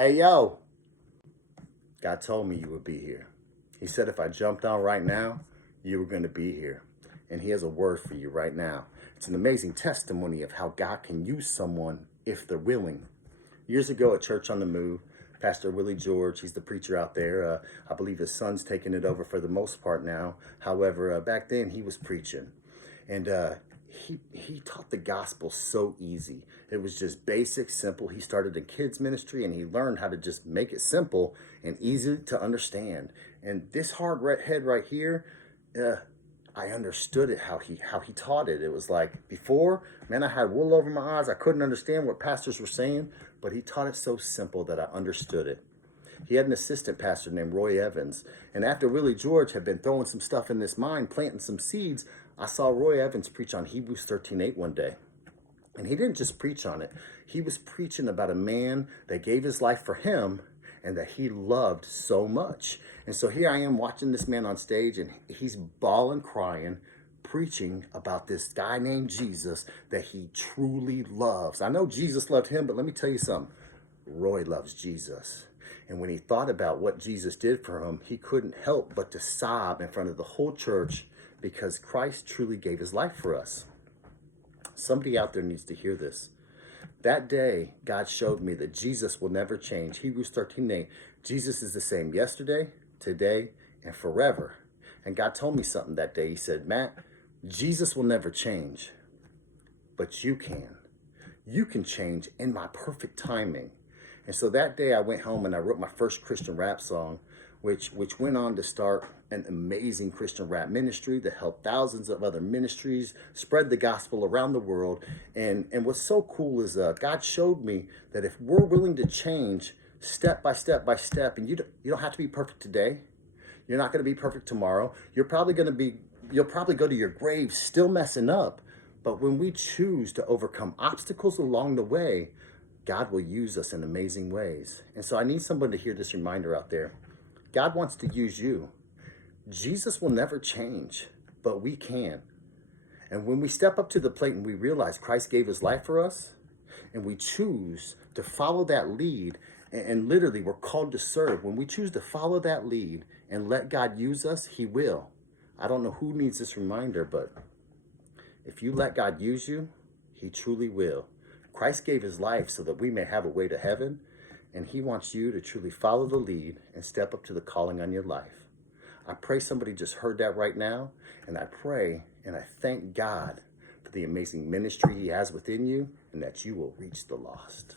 Hey, yo, God told me you would be here. He said if I jumped on right now, you were going to be here. And he has a word for you right now. It's an amazing testimony of how God can use someone if they're willing. Years ago at Church on the Move, Pastor Willie George, he's the preacher out there. I believe his son's taking it over for the most part now. However, back then he was preaching. And he taught the gospel so easy. It was just basic, simple. He started a kids ministry and he learned how to just make it simple and easy to understand. And this hard head right here, I understood it how he taught it. It was like before, man, I had wool over my eyes. I couldn't understand what pastors were saying, but he taught it so simple that I understood it. He had an assistant pastor named Roy Evans. And after Willie George had been throwing some stuff in this mind, planting some seeds, I saw Roy Evans preach on Hebrews 13:8 one day. And he didn't just preach on it. He was preaching about a man that gave his life for him and that he loved so much. And so here I am watching this man on stage and he's bawling, crying, preaching about this guy named Jesus that he truly loves. I know Jesus loved him, but let me tell you something. Roy loves Jesus. And when he thought about what Jesus did for him, he couldn't help but to sob in front of the whole church because Christ truly gave his life for us. Somebody out there needs to hear this. That day, God showed me that Jesus will never change. Hebrews 13:8. Jesus is the same yesterday, today, and forever. And God told me something that day. He said, Matt, Jesus will never change, but you can. You can change in my perfect timing. And so that day I went home and I wrote my first Christian rap song, which went on to start an amazing Christian rap ministry that helped thousands of other ministries spread the gospel around the world. And what's so cool is God showed me that if we're willing to change step by step by step, and you don't have to be perfect today. You're not going to be perfect tomorrow. You'll probably go to your grave still messing up. But when we choose to overcome obstacles along the way, God will use us in amazing ways. And so I need someone to hear this reminder out there. God wants to use you. Jesus will never change, but we can. And when we step up to the plate and we realize Christ gave his life for us, and we choose to follow that lead, and literally we're called to serve. When we choose to follow that lead and let God use us, he will. I don't know who needs this reminder, but if you let God use you, he truly will. Christ gave his life so that we may have a way to heaven, and he wants you to truly follow the lead and step up to the calling on your life. I pray somebody just heard that right now, and I pray and I thank God for the amazing ministry he has within you and that you will reach the lost.